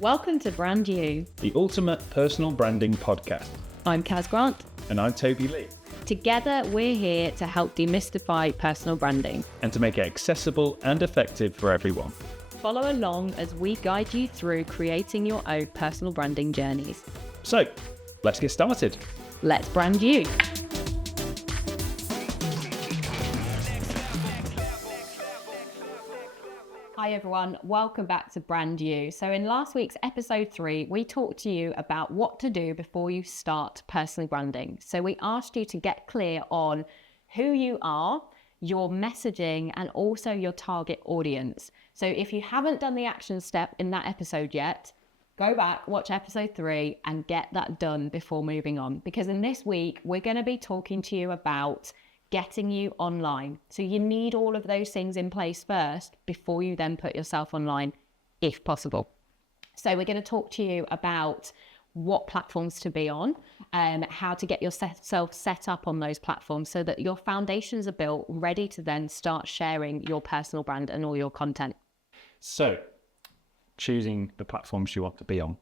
Welcome to Brand You, the ultimate personal branding podcast. I'm Kaz Grant. And I'm Toby Lee. Together, we're here to help demystify personal branding and to make it accessible and effective for everyone. Follow along as we guide you through creating your own personal branding journeys. So, let's get started. Let's brand you. Hi everyone, welcome back to Brand You. So in last week's episode 3, we talked to you about what to do before you start personal branding. So we asked you to get clear on who you are, your messaging, and also your target audience. So if you haven't done the action step in that episode yet, go back, watch episode 3 and get that done before moving on. Because in this week, we're going to be talking to you about getting you online. So you need all of those things in place first before you then put yourself online, if possible. So we're going to talk to you about what platforms to be on, how to get yourself set up on those platforms so that your foundations are built, ready to then start sharing your personal brand and all your content. So, choosing the platforms you want to be on.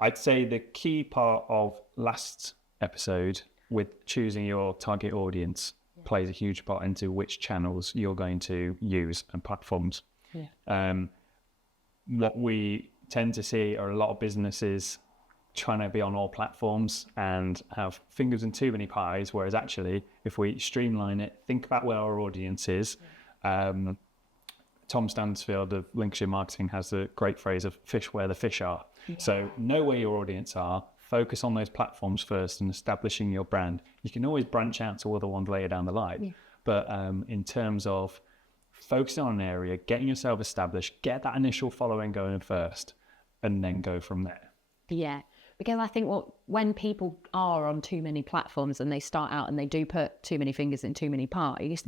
I'd say the key part of last episode with choosing your target audience plays a huge part into which channels you're going to use and platforms. What we tend to see are a lot of businesses trying to be on all platforms and have fingers in too many pies, whereas actually, if we streamline it, think about where our audience is. Tom Stansfield of Lincolnshire Marketing has the great phrase of fish where the fish are. Yeah. So know where your audience are, focus on those platforms first and establishing your brand. You can always branch out to other ones later down the line. But in terms of focusing on an area, getting yourself established, get that initial following going first, and then go from there. Yeah, because I think when people are on too many platforms and they start out and they do put too many fingers in too many pies,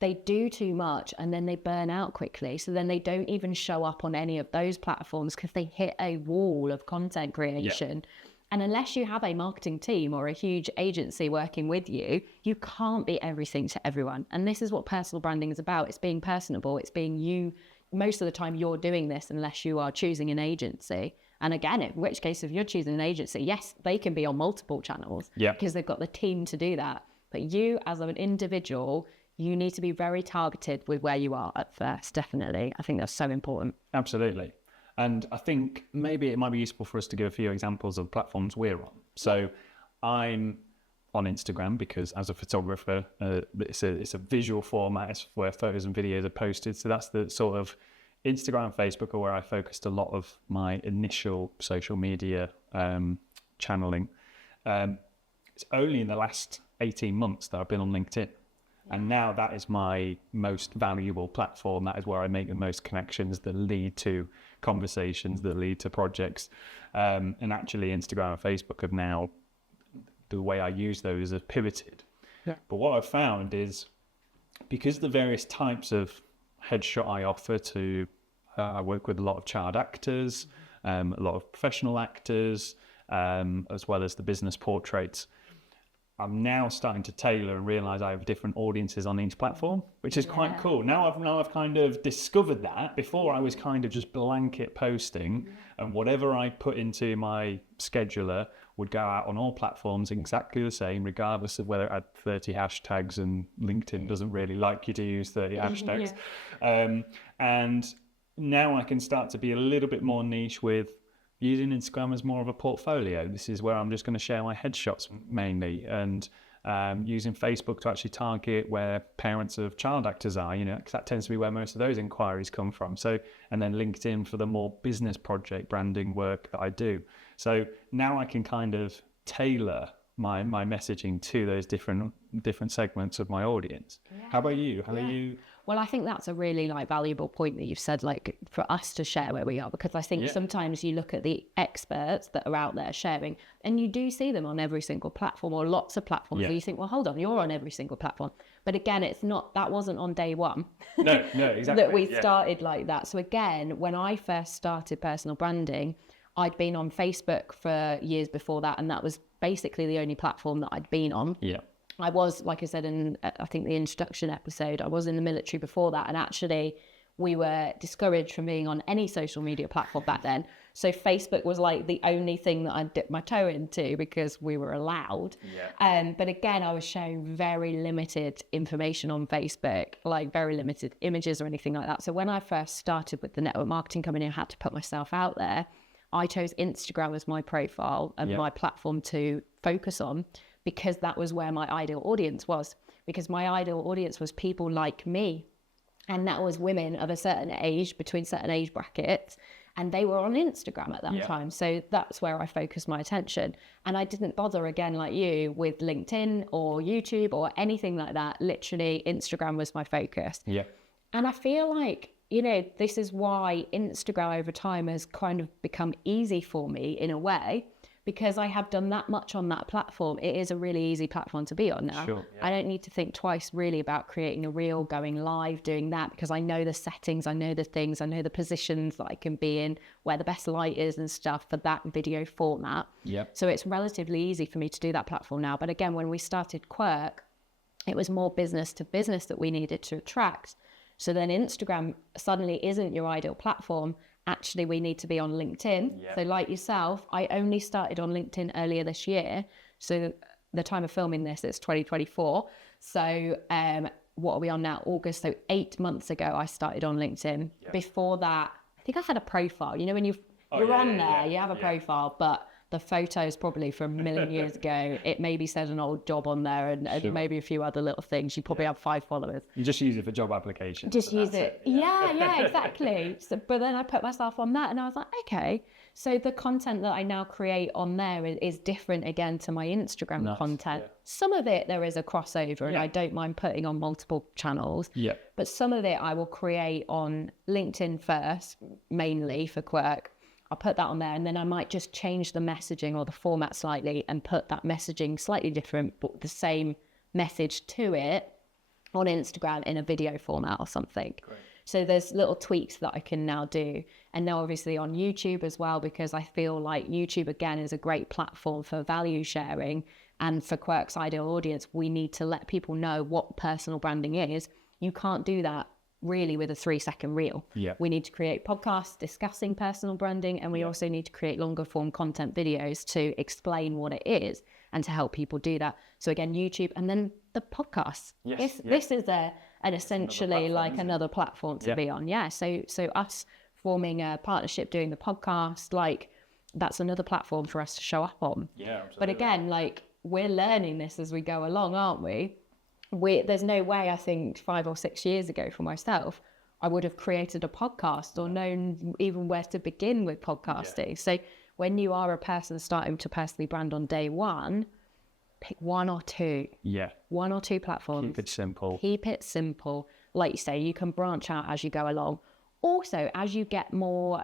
they do too much and then they burn out quickly. So then they don't even show up on any of those platforms because they hit a wall of content creation. And unless you have a marketing team or a huge agency working with you, you can't be everything to everyone. And this is what personal branding is about. It's being personable. It's being you. Most of the time you're doing this unless you are choosing an agency. And again, in which case, if you're choosing an agency, yes, they can be on multiple channels because they've got the team to do that. But you as an individual, you need to be very targeted with where you are at first, definitely. I think that's so important. Absolutely. And I think maybe it might be useful for us to give a few examples of platforms we're on. So I'm on Instagram because as a photographer, it's a visual format. It's where photos and videos are posted. So that's the sort of Instagram and Facebook are where I focused a lot of my initial social media channeling. It's only in the last 18 months that I've been on LinkedIn. And now that is my most valuable platform. That is where I make the most connections that lead to conversations, that lead to projects. And actually Instagram and Facebook have now, the way I use those have pivoted. But what I've found is because the various types of headshot I offer to, I work with a lot of child actors, a lot of professional actors, as well as the business portraits. I'm now starting to tailor and realize I have different audiences on each platform, which is quite cool. Now I've kind of discovered that. Before I was kind of just blanket posting and whatever I put into my scheduler would go out on all platforms exactly the same, regardless of whether it had 30 hashtags and LinkedIn doesn't really like you to use 30 hashtags. And now I can start to be a little bit more niche with using Instagram as more of a portfolio. This is where I'm just going to share my headshots mainly, and using Facebook to actually target where parents of child actors are, because that tends to be where most of those inquiries come from. So, and then LinkedIn for the more business project branding work that I do. So now I can kind of tailor my messaging to those different segments of my audience. How about you? How are you? Well, I think that's a really valuable point that you've said, for us to share where we are, because I think sometimes you look at the experts that are out there sharing and you do see them on every single platform or lots of platforms. So you think, well, hold on, you're on every single platform. But again, that wasn't on day one. No, exactly. that we started like that. So again, when I first started personal branding, I'd been on Facebook for years before that. And that was basically the only platform that I'd been on. I was, like I said in, I think the introduction episode, I was in the military before that. And actually we were discouraged from being on any social media platform back then. So Facebook was like the only thing that I dipped my toe into because we were allowed. But again, I was showing very limited information on Facebook, like very limited images or anything like that. So when I first started with the network marketing company, I had to put myself out there. I chose Instagram as my profile and my platform to focus on because that was where my ideal audience was. Because my ideal audience was people like me. And that was women of a certain age, between certain age brackets. And they were on Instagram at that time. So that's where I focused my attention. And I didn't bother, again, like you, with LinkedIn or YouTube or anything like that. Literally, Instagram was my focus. And I feel like, you know, this is why Instagram over time has kind of become easy for me in a way, because I have done that much on that platform. It is a really easy platform to be on now. I don't need to think twice really about creating a reel, going live, doing that, because I know the settings, I know the things, I know the positions that I can be in, where the best light is and stuff for that video format. So it's relatively easy for me to do that platform now. But again, when we started Quirk, it was more business to business that we needed to attract. So then Instagram suddenly isn't your ideal platform. Actually, we need to be on LinkedIn. So like yourself, I only started on LinkedIn earlier this year. So the time of filming this, it's 2024. So what are we on now? August. So 8 months ago, I started on LinkedIn. Before that, I think I had a profile. You know, when you're on there, you have a profile, but the photos probably from a million years ago, it maybe said an old job on there and maybe a few other little things. You probably have 5 followers. You just use it for job applications. Just use it. Yeah, exactly. So, but then I put myself on that and I was like, okay. So the content that I now create on there is different again to my Instagram content. Some of it, there is a crossover and I don't mind putting on multiple channels. But some of it I will create on LinkedIn first, mainly for Quirk. I'll put that on there and then I might just change the messaging or the format slightly and put that messaging slightly different, but the same message to it on Instagram in a video format or something. So there's little tweaks that I can now do. And now obviously on YouTube as well, because I feel like YouTube again is a great platform for value sharing. And for Quirk's ideal audience, we need to let people know what personal branding is. You can't do that really with a 3-second reel. We need to create podcasts discussing personal branding, and we also need to create longer form content videos to explain what it is and to help people do that. So again, YouTube and then the podcast. This is an essentially like another platform to be on. So us forming a partnership doing the podcast, like that's another platform for us to show up on. But again, like we're learning this as we go along, aren't we? There's no way, I think 5 or 6 years ago for myself, I would have created a podcast or known even where to begin with podcasting. So when you are a person starting to personally brand on day one, pick 1 or 2. 1 or 2 platforms. Keep it simple. Like you say, you can branch out as you go along. Also, as you get more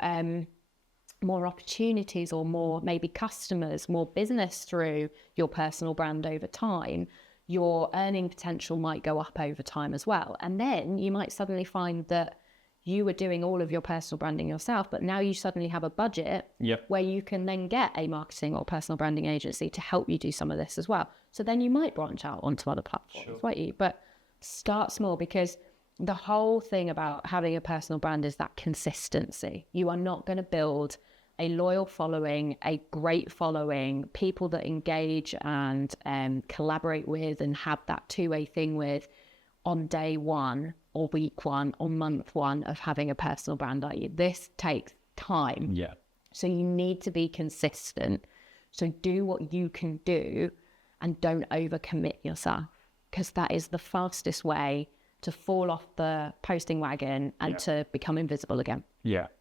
opportunities or more maybe customers, more business through your personal brand over time, your earning potential might go up over time as well. And then you might suddenly find that you were doing all of your personal branding yourself, but now you suddenly have a budget where you can then get a marketing or personal branding agency to help you do some of this as well. So then you might branch out onto other platforms, won't you? But start small, because the whole thing about having a personal brand is that consistency. You are not going to build a loyal following, a great following, people that engage and collaborate with and have that two-way thing with on day one or week one or month one of having a personal brand like you. This takes time. So you need to be consistent. So do what you can do and don't overcommit yourself, because that is the fastest way to fall off the posting wagon and to become invisible again.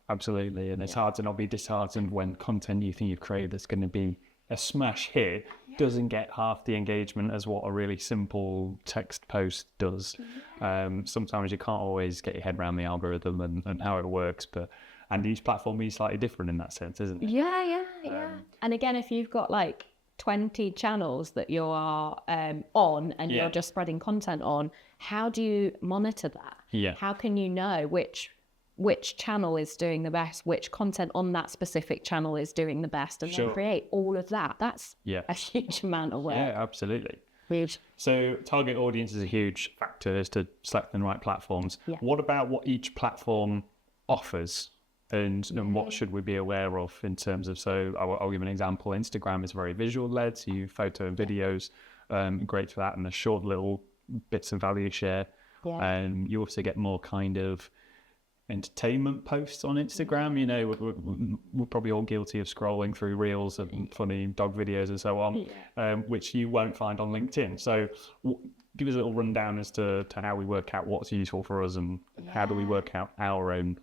Absolutely. And it's hard to not be disheartened when content you think you've created that's going to be a smash hit doesn't get half the engagement as what a really simple text post does. Sometimes you can't always get your head around the algorithm and how it works, and each platform is slightly different in that sense, isn't it? And again, if you've got like 20 channels that you are on and you're just spreading content on, how do you monitor that? How can you know which channel is doing the best, which content on that specific channel is doing the best, and then create all of that? That's a huge amount of work. Absolutely. Huge. So target audience is a huge factor as to selecting the right platforms. Yeah. What about what each platform offers? And what should we be aware of in terms of, so I'll give an example. Instagram is very visual led, so you photo and videos, great for that, and the short little bits of value share. Yeah. And you also get more kind of entertainment posts on Instagram. You know, we're probably all guilty of scrolling through reels and funny dog videos and so on, which you won't find on LinkedIn. So give us a little rundown as to how we work out what's useful for us and how do we work out our own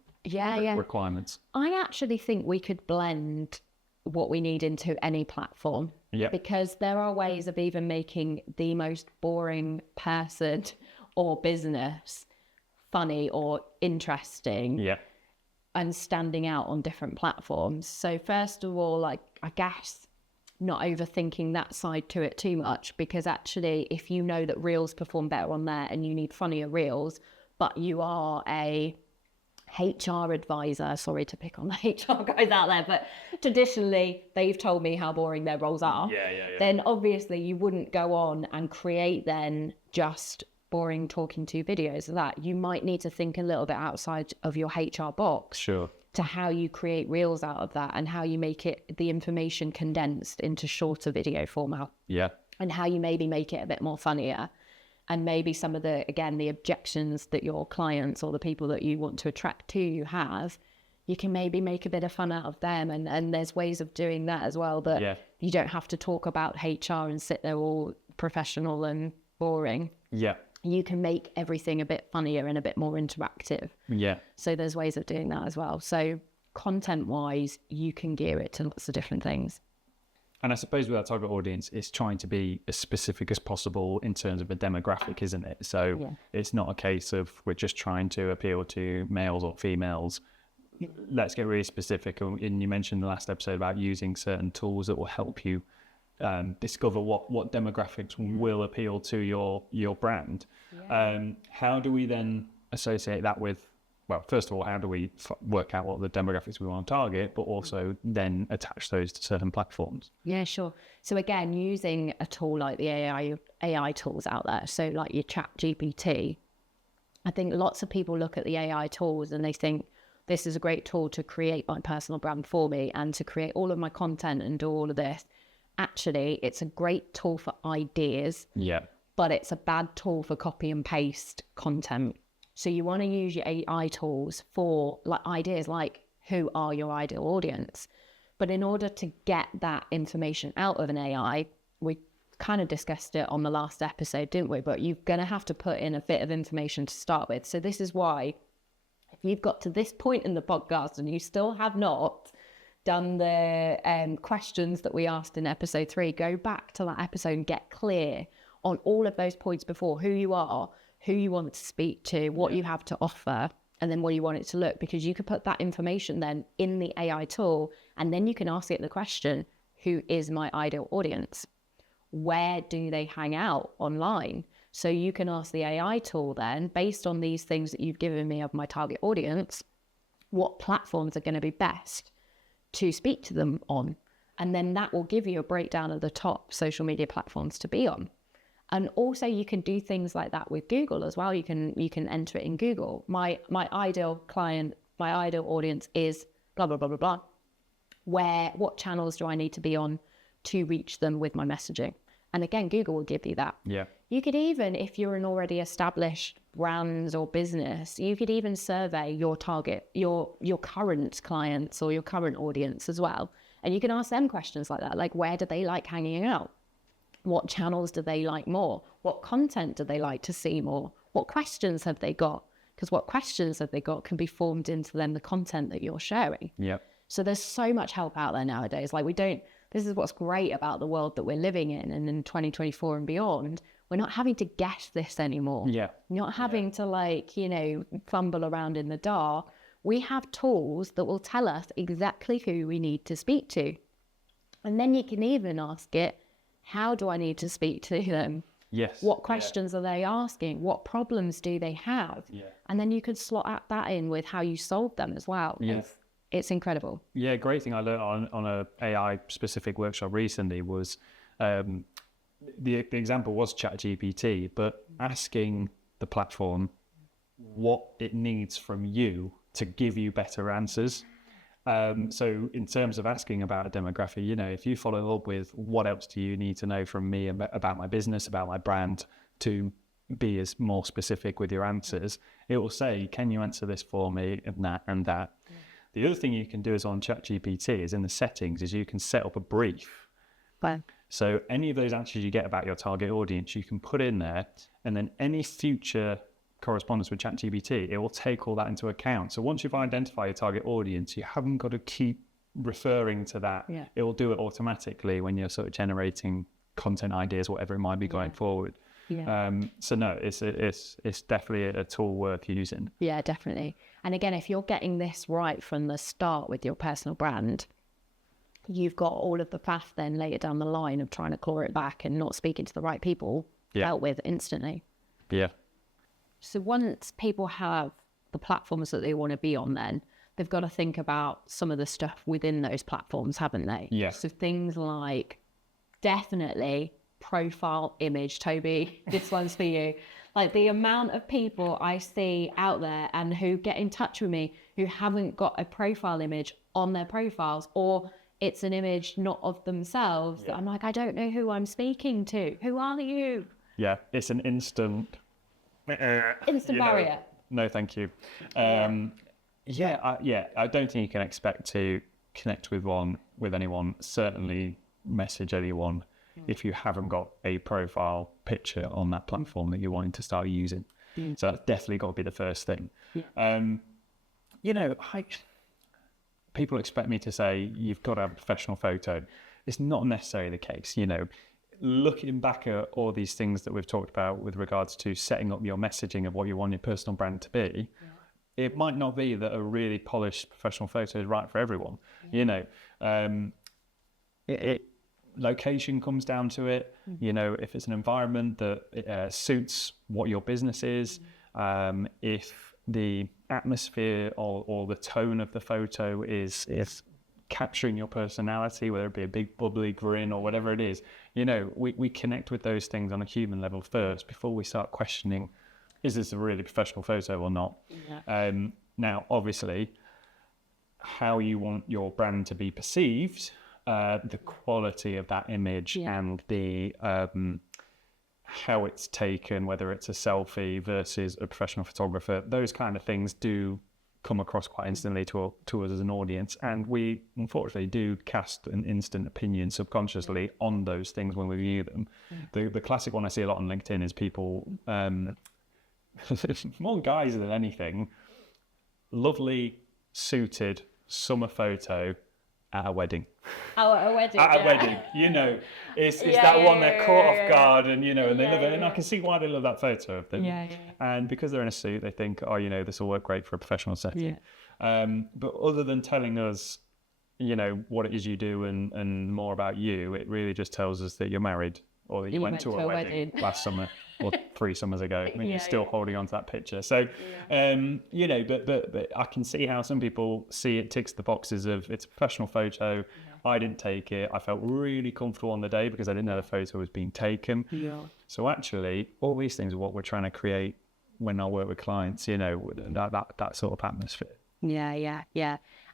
requirements. I actually think we could blend what we need into any platform, because there are ways of even making the most boring person or business funny or interesting and standing out on different platforms. So first of all, like, I guess not overthinking that side to it too much, because actually if you know that reels perform better on there and you need funnier reels, but you are a HR advisor, sorry to pick on the HR guys out there, but traditionally they've told me how boring their roles are, then obviously you wouldn't go on and create then just boring talking to videos of that. You might need to think a little bit outside of your HR box to how you create reels out of that and how you make it, the information condensed into shorter video format, and how you maybe make it a bit more funnier. And maybe some of the, again, the objections that your clients or the people that you want to attract to you have, you can maybe make a bit of fun out of them. And there's ways of doing that as well, that you don't have to talk about HR and sit there all professional and boring. You can make everything a bit funnier and a bit more interactive. So there's ways of doing that as well. So content-wise, you can gear it to lots of different things. And I suppose with our target audience, it's trying to be as specific as possible in terms of a demographic, isn't it? So it's not a case of we're just trying to appeal to males or females. Let's get really specific. And you mentioned in the last episode about using certain tools that will help you discover what demographics will appeal to your brand. How do we then associate that with, well, first of all, how do we work out what the demographics we want to target, but also then attach those to certain platforms? Yeah, sure. So again, using a tool like the AI tools out there, so like your Chat GPT, I think lots of people look at the AI tools and they think this is a great tool to create my personal brand for me and to create all of my content and do all of this. Actually, it's a great tool for ideas, but it's a bad tool for copy and paste content. So you want to use your AI tools for like ideas like who are your ideal audience. But in order to get that information out of an AI, we kind of discussed it on the last episode, didn't we? But you're going to have to put in a bit of information to start with. So this is why if you've got to this point in the podcast and you still have not done the questions that we asked in episode 3, go back to that episode and get clear on all of those points before: who you are, who you want to speak to, what you have to offer, and then what you want it to look. Because you could put that information then in the AI tool, and then you can ask it the question, who is my ideal audience? Where do they hang out online? So you can ask the AI tool then, based on these things that you've given me of my target audience, what platforms are going to be best to speak to them on? And then that will give you a breakdown of the top social media platforms to be on. And also you can do things like that with Google as well. You can enter it in Google. My ideal client, my ideal audience is blah, blah, blah, blah, blah. What channels do I need to be on to reach them with my messaging? And again, Google will give you that. You could even, if you're an already established brand or business, you could even survey your target, your current clients or your current audience as well. And you can ask them questions like that, like where do they like hanging out? What channels do they like more? What content do they like to see more? What questions have they got? Because what questions have they got can be formed into then the content that you're sharing. So there's so much help out there nowadays. Like this is what's great about the world that we're living in. And in 2024 and beyond, we're not having to guess this anymore. Not having to fumble around in the dark. We have tools that will tell us exactly who we need to speak to. And then you can even ask it, how do I need to speak to them? What questions are they asking? What problems do they have? And then you could slot that in with how you solve them as well. It's incredible. Great thing I learned on a AI specific workshop recently was the example was ChatGPT, but asking the platform what it needs from you to give you better answers. So in terms of asking about a demographic, you know, if you follow up with what else do you need to know from me about my business, about my brand, to be as more specific with your answers, it will say, can you answer this for me, and that and that. Yeah. The other thing you can do is on ChatGPT is in the settings is you can set up a brief. Wow. So any of those answers you get about your target audience, you can put in there, and then any future correspondence with ChatGPT, it will take all that into account. So once you've identified your target audience, you haven't got to keep referring to that. Yeah. It will do it automatically when you're sort of generating content ideas, whatever it might be going forward. Yeah. So no, it's definitely a tool worth using. Yeah, definitely. And again, if you're getting this right from the start with your personal brand, you've got all of the path then later down the line of trying to claw it back and not speaking to the right people dealt with instantly. Yeah. So once people have the platforms that they want to be on, then they've got to think about some of the stuff within those platforms, haven't they? Yeah. So things like definitely profile image. Toby, this one's for you. Like the amount of people I see out there and who get in touch with me who haven't got a profile image on their profiles, or it's an image not of themselves. Yeah. I'm like, I don't know who I'm speaking to. Who are you? Yeah, it's an instant barrier. No, thank you. I don't think you can expect to connect with anyone, certainly message anyone, if you haven't got a profile picture on that platform that you're wanting to start using. So that's definitely got to be the first thing. People expect me to say you've got to have a professional photo. It's not necessarily the case. You know, looking back at all these things that we've talked about with regards to setting up your messaging of what you want your personal brand to be, it might not be that a really polished professional photo is right for everyone. You know, location comes down to it. You know, if it's an environment that suits what your business is, if the atmosphere or the tone of the photo is capturing your personality, whether it be a big bubbly grin or whatever it is, you know, we connect with those things on a human level first before we start questioning, is this a really professional photo or not? Now, obviously, how you want your brand to be perceived, the quality of that image and the how it's taken, whether it's a selfie versus a professional photographer, those kind of things do come across quite instantly to us as an audience. And we, unfortunately, do cast an instant opinion subconsciously on those things when we view them. The classic one I see a lot on LinkedIn is people, more guys than anything, lovely, suited summer photo at a wedding. Oh, at a wedding. At a wedding, you know, it's that one they're caught off guard, and you know, and they love it, and I can see why they love that photo of them. And because they're in a suit, they think, oh, you know, this will work great for a professional setting. But other than telling us, you know, what it is you do and more about you, it really just tells us that you're married or that you went to a wedding last summer or 3 summers ago. I mean, you're still holding on to that picture. So, you know, but I can see how some people see it ticks the boxes of it's a professional photo. I didn't take it. I felt really comfortable on the day because I didn't know the photo was being taken. So actually, all these things are what we're trying to create when I work with clients, you know, that sort of atmosphere. And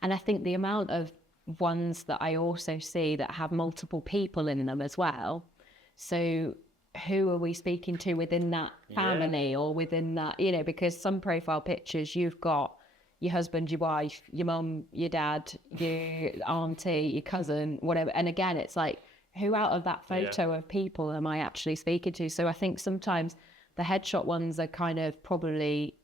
I think the amount of ones that I also see that have multiple people in them as well. So who are we speaking to within that family or within that, you know, because some profile pictures you've got your husband, your wife, your mum, your dad, your auntie, your cousin, whatever. And again, it's like, who out of that photo of people am I actually speaking to? So I think sometimes the headshot ones are kind of probably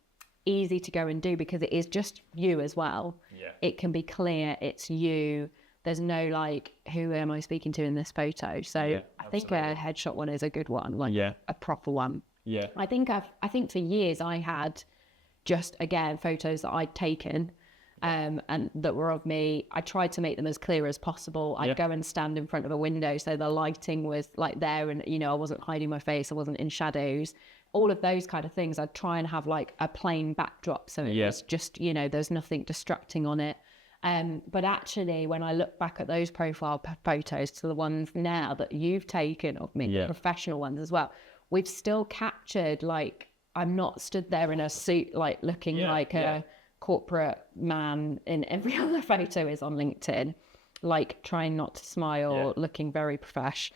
easy to go and do because it is just you as well. It can be clear it's you. There's no like, who am I speaking to in this photo? So I think a headshot one is a good one, like a proper one. I think for years I had just, again, photos that I'd taken and that were of me. I tried to make them as clear as possible. I'd go and stand in front of a window so the lighting was like there and, you know, I wasn't hiding my face. I wasn't in shadows. All of those kind of things. I'd try and have like a plain backdrop so it was just, you know, there's nothing distracting on it. But actually, when I look back at those profile photos to the ones now that you've taken of me, the professional ones as well, we've still captured, like, I'm not stood there in a suit, like looking like a corporate man in every other photo is on LinkedIn, like trying not to smile, looking very profesh.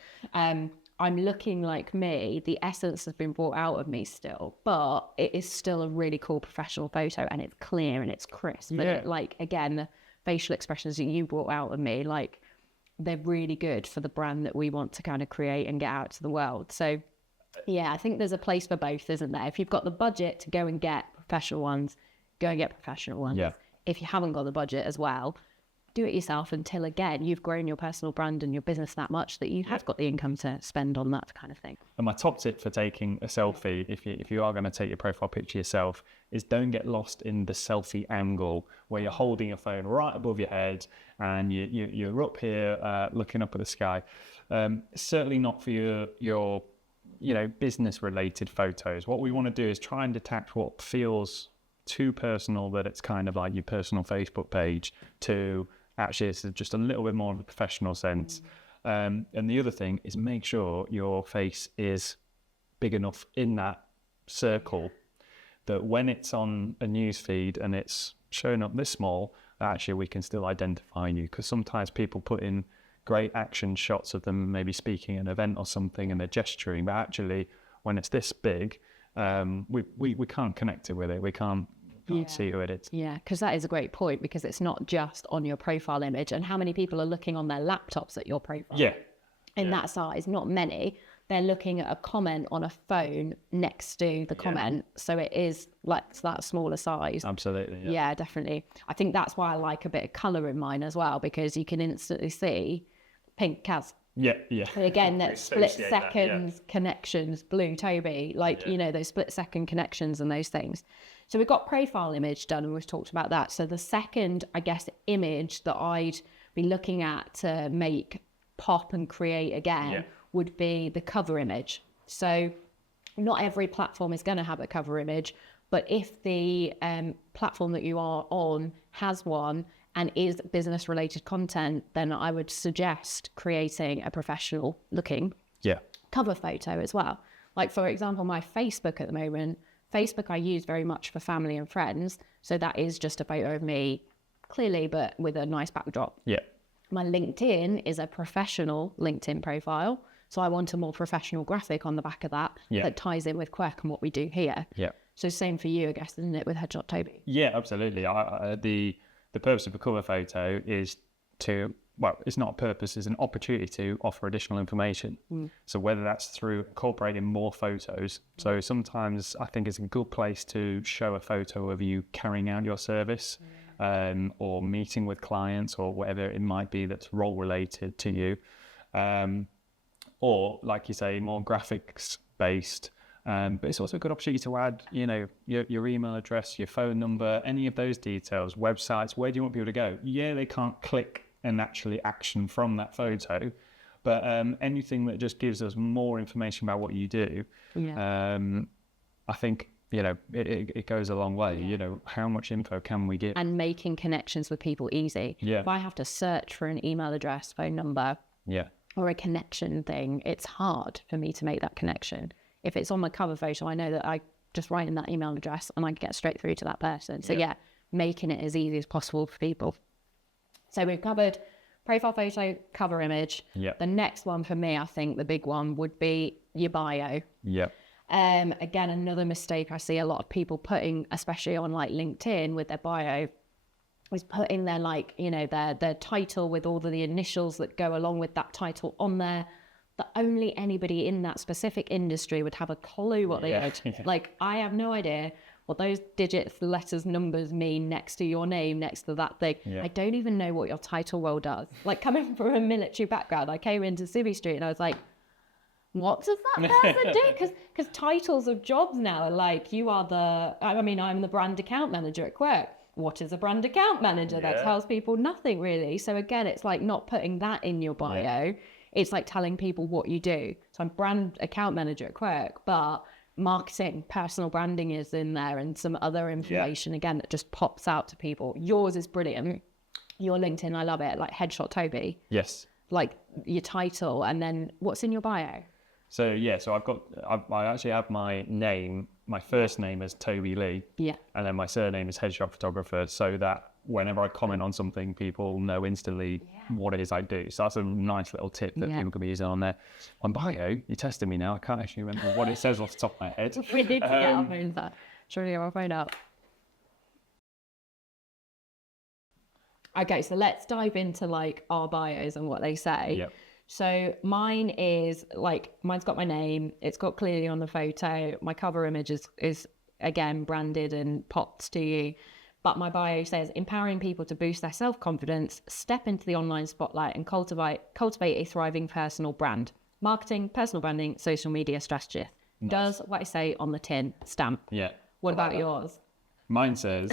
I'm looking like me. The essence has been brought out of me still, but it is still a really cool professional photo, and it's clear and it's crisp. Yeah. But like, again, the facial expressions that you brought out of me, like, they're really good for the brand that we want to kind of create and get out to the world. So yeah, I think there's a place for both, isn't there? If you've got the budget to go and get professional ones, go and get professional ones. Yeah. If you haven't got the budget as well, do it yourself until, again, you've grown your personal brand and your business that much that you have got the income to spend on that kind of thing. And my top tip for taking a selfie, if you are going to take your profile picture yourself, is don't get lost in the selfie angle where you're holding your phone right above your head and you're up here looking up at the sky. Certainly not for your business related photos. What we want to do is try and detach what feels too personal, that it's kind of like your personal Facebook page, to actually it's just a little bit more of a professional sense. And the other thing is make sure your face is big enough in that circle that when it's on a news feed and it's showing up this small, actually we can still identify you, because sometimes people put in great action shots of them maybe speaking at an event or something and they're gesturing, but actually when it's this big, we can't connect it with it. We can't see who it is. Yeah, because that is a great point, because it's not just on your profile image. And how many people are looking on their laptops at your profile? In that size, not many. They're looking at a comment on a phone next to the comment. So it is like that smaller size. Absolutely. Yeah, definitely. I think that's why I like a bit of colour in mine as well, because you can instantly see pink Kaz. Yeah. And again, that split seconds connections, blue Toby, like, those split second connections and those things. So we've got profile image done and we've talked about that. So the second, I guess, image that I'd be looking at to make pop and create again would be the cover image. So not every platform is going to have a cover image, but if the platform that you are on has one and is business related content, then I would suggest creating a professional looking cover photo as well. Like, for example, my Facebook at the moment, Facebook I use very much for family and friends. So that is just a photo of me, clearly, but with a nice backdrop. Yeah. My LinkedIn is a professional LinkedIn profile. So I want a more professional graphic on the back of that that ties in with Quirk and what we do here. Yeah. So same for you, I guess, isn't it, with Headshot Toby? Yeah, absolutely. The purpose of a cover photo is to, well, it's not a purpose, it's an opportunity to offer additional information. So whether that's through incorporating more photos. So sometimes I think it's a good place to show a photo of you carrying out your service or meeting with clients or whatever it might be that's role related to you. Or, like you say, more graphics based. But it's also a good opportunity to add, your email address, your phone number, any of those details, websites. Where do you want people to go? Yeah, they can't click and actually action from that photo, but anything that just gives us more information about what you do, I think, it goes a long way. How much info can we give? And making connections with people easy. Yeah. If I have to search for an email address, phone number, or a connection thing, it's hard for me to make that connection. If it's on my cover photo, I know that I just write in that email address and I get straight through to that person. So making it as easy as possible for people. So we've covered profile photo, cover image. The next one for me, I think the big one would be your bio. Again, another mistake I see a lot of people putting, especially on like LinkedIn with their bio, is putting their their title with all of the initials that go along with that title on there. That only anybody in that specific industry would have a clue what they are. Like, I have no idea what those digits, letters, numbers mean next to your name, next to that thing. I don't even know what your title role does. Like, coming from a military background, I came into Civvy Street and I was like, what does that person do? Because titles of jobs now are like, I'm the brand account manager at Quirk. What is a brand account manager? That tells people nothing really. So again, it's like not putting that in your bio. It's like telling people what you do. So I'm brand account manager at Quirk, but marketing, personal branding is in there and some other information, again, that just pops out to people. Yours is brilliant. your LinkedIn, I love it, like Headshot Toby, Yes. like your title, and then what's in your bio? So yeah, so I actually have my name, my first name is Toby Lee, Yeah. and then my surname is Headshot Photographer, so that whenever I comment on something, people know instantly what it is I do. So that's a nice little tip that people can be using on there. On bio, you're testing me now. I can't actually remember what it says off the top of my head. We need to get our phones out. Should we get our phone out? Okay, so let's dive into like our bios and what they say. Yep. So mine's got my name, it's got clearly on the photo, my cover image is again branded and pops to you. But my bio says empowering people to boost their self-confidence, step into the online spotlight and cultivate a thriving personal brand. Marketing, personal branding, social media strategist. Nice. Does what I say on the tin, stamp. Yeah. What about yours? Mine says,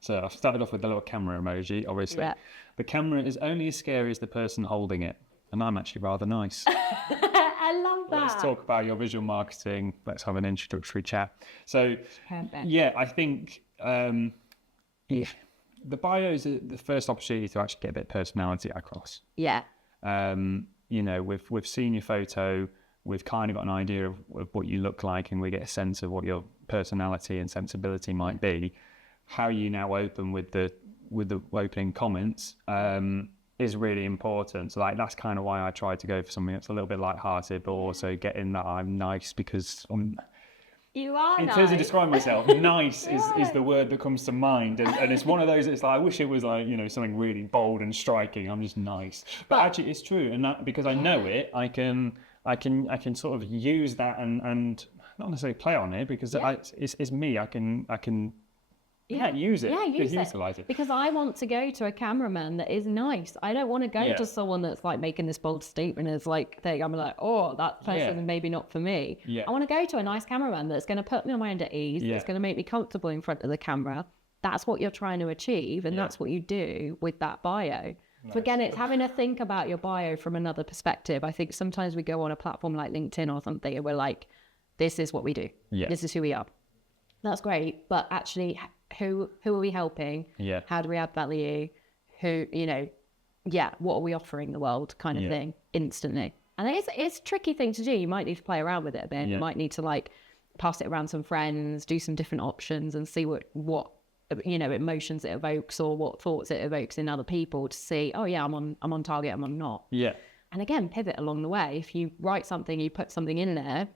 so I've started off with the little camera emoji, obviously. Yeah. The camera is only as scary as the person holding it. And I'm actually rather nice. I love that. Let's talk about your visual marketing. Let's have an introductory chat. So, Perfect. yeah, I think the bio is the first opportunity to actually get a bit of personality across. Yeah. You know, we've seen your photo, we've kind of got an idea of what you look like, and we get a sense of what your personality and sensibility might be. How you now open with the opening comments is really important. So like that's kind of why I tried to go for something that's a little bit lighthearted, but also getting that I'm nice, because You are in nice. terms of describing myself, nice is the word that comes to mind, and it's one of those. It's like I wish it was like, you know, something really bold and striking. I'm just nice, but actually it's true, and that because I know it, I can sort of use that and not necessarily play on it, because it's me. I can use it. Yeah, utilize it. Because I want to go to a cameraman that is nice. I don't want to go to someone that's like making this bold statement as like thing. I'm like, oh, that person is maybe not for me. Yeah. I want to go to a nice cameraman that's going to put my mind at ease, that's going to make me comfortable in front of the camera. That's what you're trying to achieve, and that's what you do with that bio. Nice. So again, it's having to think about your bio from another perspective. I think sometimes we go on a platform like LinkedIn or something and we're like, this is what we do. Yeah. This is who we are. That's great, but actually, who are we helping? Yeah. How do we add value? Who, you know, what are we offering the world kind of thing instantly? And it's a tricky thing to do. You might need to play around with it a bit. You might need to like pass it around some friends, do some different options and see what you know, emotions it evokes or what thoughts it evokes in other people to see, oh yeah, I'm on target, I'm not. Yeah. And again, pivot along the way. If you write something, you put something in there,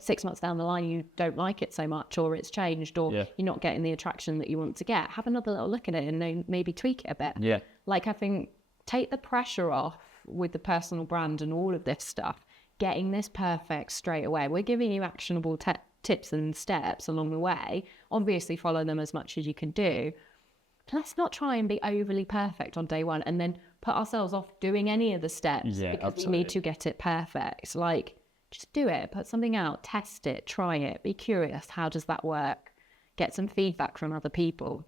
6 months down the line, you don't like it so much, or it's changed, or you're not getting the attraction that you want to get, have another little look at it and then maybe tweak it a bit. Yeah. Like I think take the pressure off with the personal brand and all of this stuff, getting this perfect straight away. We're giving you actionable tips and steps along the way. Obviously follow them as much as you can do. Let's not try and be overly perfect on day one and then put ourselves off doing any of the steps because we need to get it perfect. Like, just do it, put something out, test it, try it, be curious. How does that work? Get some feedback from other people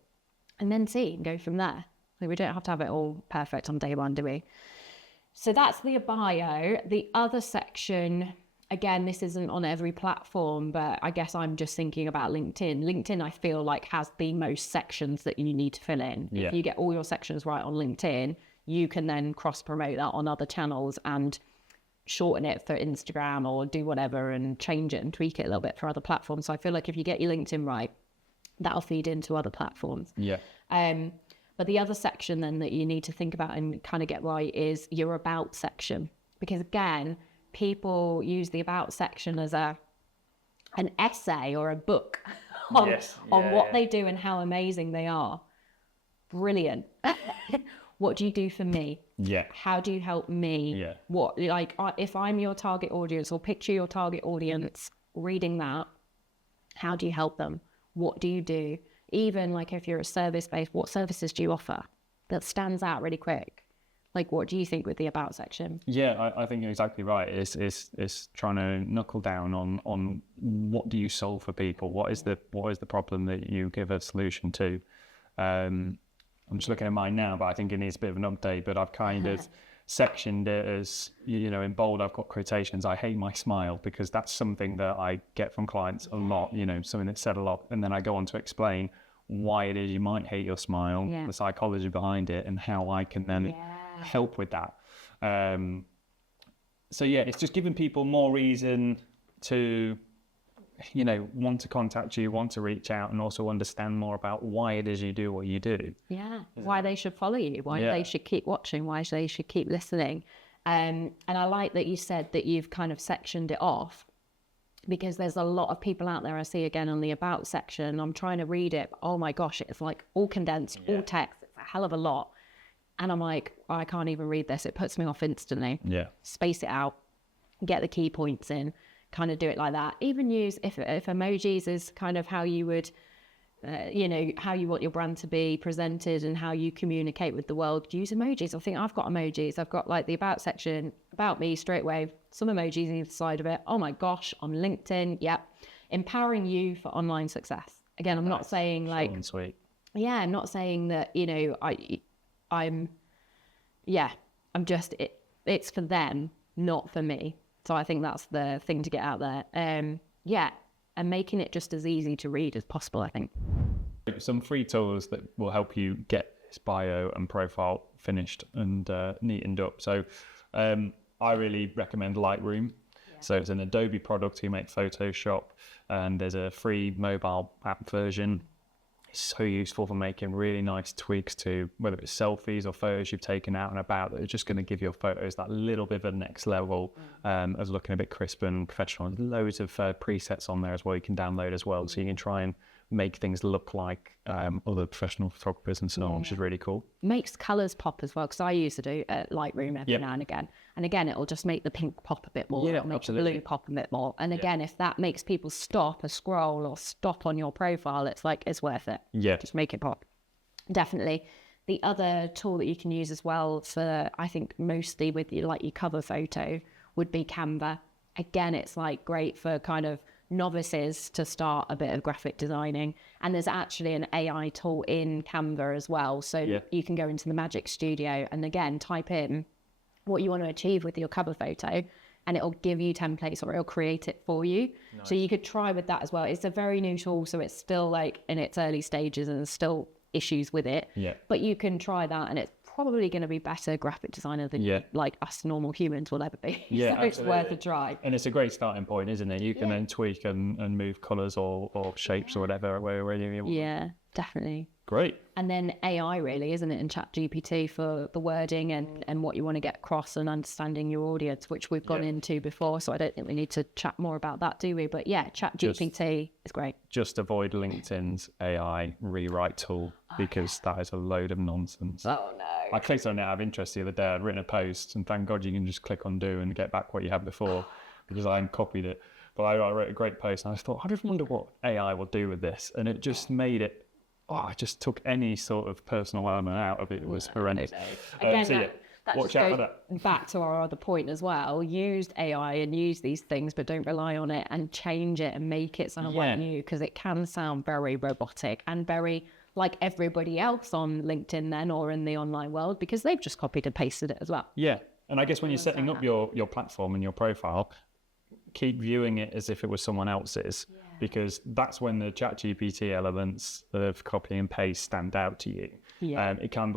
and then see and go from there. Like, we don't have to have it all perfect on day one, do we? So that's the bio. The other section, again, this isn't on every platform, but I guess I'm just thinking about LinkedIn. LinkedIn, I feel like, has the most sections that you need to fill in. If you get all your sections right on LinkedIn, you can then cross-promote that on other channels and shorten it for Instagram or do whatever and change it and tweak it a little bit for other platforms. So I feel like if you get your LinkedIn right, that'll feed into other platforms. Yeah. But the other section then that you need to think about and kind of get right is your about section. Because again, people use the about section as an essay or a book on what they do and how amazing they are. Brilliant. What do you do for me? Yeah. How do you help me? Yeah. What, like, if I'm your target audience, or picture your target audience reading that, how do you help them? What do you do? Even like if you're a service-based, what services do you offer that stands out really quick? Like, what do you think with the about section? Yeah, I think you're exactly right. It's trying to knuckle down on what do you solve for people? What is the problem that you give a solution to? I'm just looking at mine now, but I think it needs a bit of an update. But I've kind of sectioned it as, you know, in bold, I've got quotations. I hate my smile, because that's something that I get from clients a lot, you know, something that's said a lot. And then I go on to explain why it is you might hate your smile, Yeah. the psychology behind it, and how I can then help with that. So yeah, it's just giving people more reason to, you know, want to contact you, want to reach out, and also understand more about why it is you do what you do. Yeah, why they should follow you, why they should keep watching, why they should keep listening. And I like that you said that you've kind of sectioned it off, because there's a lot of people out there I see again on the about section. I'm trying to read it. Oh my gosh, it's like all condensed, all text. It's a hell of a lot. And I'm like, I can't even read this. It puts me off instantly. Yeah. Space it out, get the key points in, kind of do it like that. Even use, if emojis is kind of how you would, you know, how you want your brand to be presented and how you communicate with the world, use emojis. I think I've got emojis. I've got like the about section, about me straight away, some emojis on either side of it. Oh my gosh, on LinkedIn. Yep. Empowering you for online success. Again, I'm not saying like, sweet. Yeah, I'm not saying that, you know, I'm just, it's for them, not for me. So I think that's the thing to get out there. And making it just as easy to read as possible, I think. Some free tools that will help you get this bio and profile finished and neatened up. So I really recommend Lightroom. So it's an Adobe product who make Photoshop, and there's a free mobile app version. It's so useful for making really nice tweaks to whether it's selfies or photos you've taken out and about that are just going to give your photos that little bit of a next level of looking a bit crisp and professional. And loads of presets on there as well you can download as well, so you can try and make things look like other professional photographers and so on, which is really cool. Makes colours pop as well, because I used to do Lightroom every now and again. And again, it'll just make the pink pop a bit more. It'll make the blue pop a bit more. And again, if that makes people stop a scroll or stop on your profile, it's like, it's worth it. Yeah. Just make it pop. Definitely. The other tool that you can use as well for, I think mostly with your cover photo, would be Canva. Again, it's like great for kind of novices to start a bit of graphic designing. And there's actually an AI tool in Canva as well. So you can go into the Magic Studio and again, type in what you want to achieve with your cover photo, and it'll give you templates or it'll create it for you. Nice. So you could try with that as well. It's a very new tool, so it's still like in its early stages and there's still issues with it. Yeah. But you can try that, and it's probably going to be better graphic designer than like us normal humans will ever be. Yeah, so it's worth a try. And it's a great starting point, isn't it? You can then tweak and move colours or shapes or whatever where you want. Yeah, definitely. Great. And then AI really, isn't it, in ChatGPT for the wording and what you want to get across and understanding your audience, which we've gone into before. So I don't think we need to chat more about that, do we? But yeah, ChatGPT is great. Just avoid LinkedIn's AI rewrite tool because that is a load of nonsense. Oh no. I clicked on it out of interest the other day. I'd written a post, and thank God you can just click undo and get back what you had before because I hadn't copied it. But I wrote a great post and I thought, I just wonder what AI will do with this. And it just made it, I just took any sort of personal element out of it. It was horrendous. Again, that just goes back to our other point as well. Use AI and use these things, but don't rely on it, and change it and make it sound like you, because it can sound very robotic and very like everybody else on LinkedIn then or in the online world, because they've just copied and pasted it as well. Yeah. And I guess when you're setting up your platform and your profile, keep viewing it as if it was someone else's, because that's when the ChatGPT elements of copy and paste stand out to you. Yeah. It can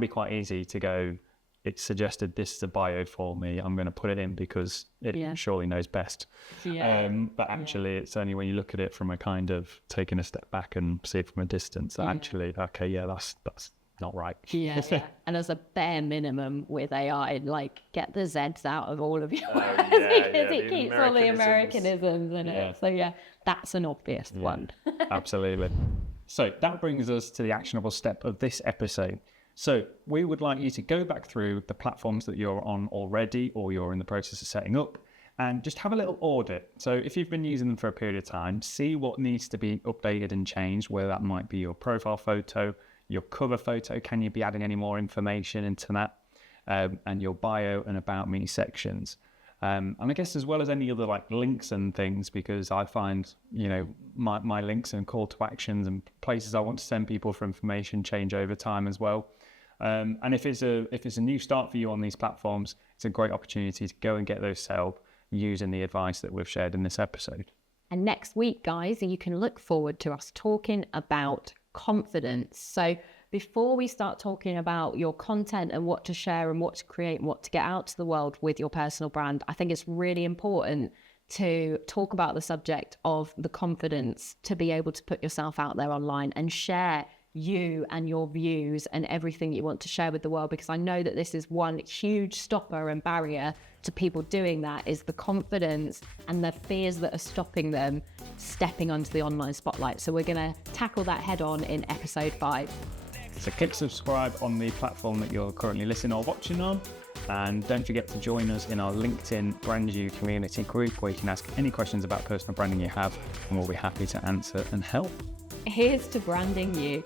be quite easy to go, it suggested this is a bio for me, I'm going to put it in because it surely knows best. But actually it's only when you look at it from a kind of taking a step back and see it from a distance that actually, that's not right. And as a bare minimum with AI, like get the Z's out of all of your words, because it keeps all the Americanisms in it. So that's an obvious one. Absolutely. So that brings us to the actionable step of this episode. So we would like you to go back through the platforms that you're on already or you're in the process of setting up and just have a little audit. So if you've been using them for a period of time, see what needs to be updated and changed, whether that might be your profile photo, your cover photo, can you be adding any more information into that, and your bio and about me sections. And I guess as well as any other like links and things, because I find, my links and call to actions and places I want to send people for information change over time as well. And if it's a new start for you on these platforms, it's a great opportunity to go and get those set up using the advice that we've shared in this episode. And next week, guys, you can look forward to us talking about confidence. So before we start talking about your content and what to share and what to create and what to get out to the world with your personal brand, I think it's really important to talk about the subject of the confidence to be able to put yourself out there online and share you and your views and everything you want to share with the world, because I know that this is one huge stopper and barrier to people doing that, is the confidence and the fears that are stopping them stepping onto the online spotlight. So we're going to tackle that head on in episode 5. So click subscribe on the platform that you're currently listening or watching on. And don't forget to join us in our LinkedIn Brand You community group, where you can ask any questions about personal branding you have, and we'll be happy to answer and help. Here's to branding you.